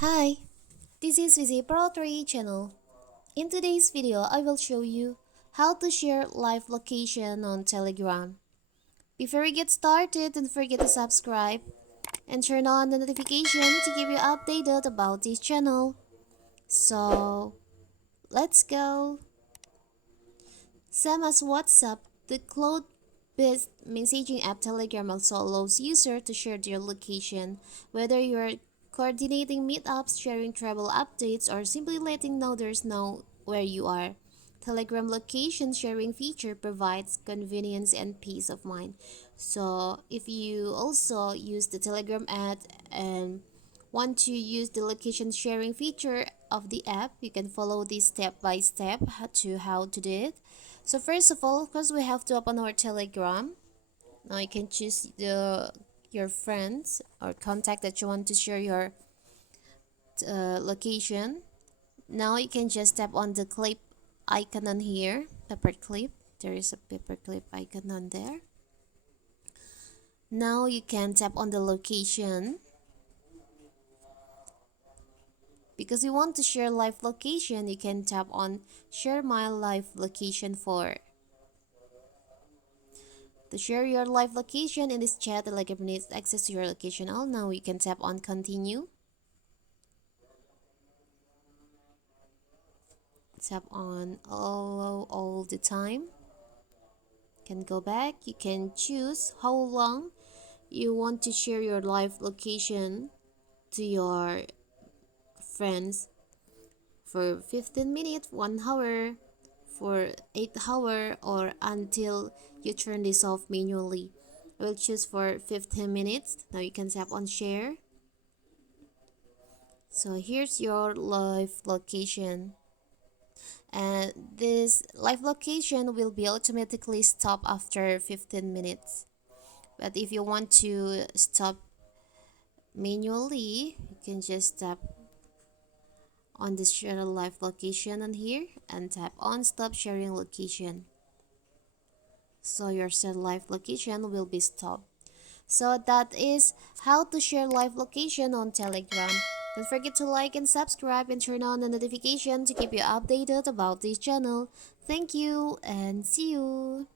Hi, this is Visi Pro 3 channel. In today's video, I will show you how to share live location on Telegram. Before we get started, don't forget to subscribe and turn on the notification to keep you updated about this channel. So, let's go. Same as WhatsApp, the cloud-based messaging app Telegram also allows users to share their location, whether you're coordinating meetups, sharing travel updates, or simply letting others know where you are. Telegram location sharing feature provides convenience and peace of mind. So, if you also use the Telegram app and want to use the location sharing feature of the app, you can follow this step by step to how to do it. So first of all, of course, we have to open our Telegram. Now you can choose your friends or contact that you want to share your location. Now you can just tap on the clip icon on here, paperclip. There is a paperclip icon on there. Now you can tap on the location. Because you want to share live location, you can tap on share my live location for. To share your live location in this chat, Telegram needs access to your location all. Now you can tap on continue. Tap on allow all the time. You can go back. You can choose how long you want to share your live location to your friends. For 15 minutes, 1 hour, for 8 hour, or until you turn this off manually. I will choose for 15 minutes. Now you can tap on share. So here's your live location, and this live location will be automatically stop after 15 minutes. But if you want to stop manually, you can just tap on the share live location on here and tap on stop sharing location. So your share live location will be stopped. So that is how to share live location on Telegram. Don't forget to like and subscribe and turn on the notification to keep you updated about this channel. Thank you and see you.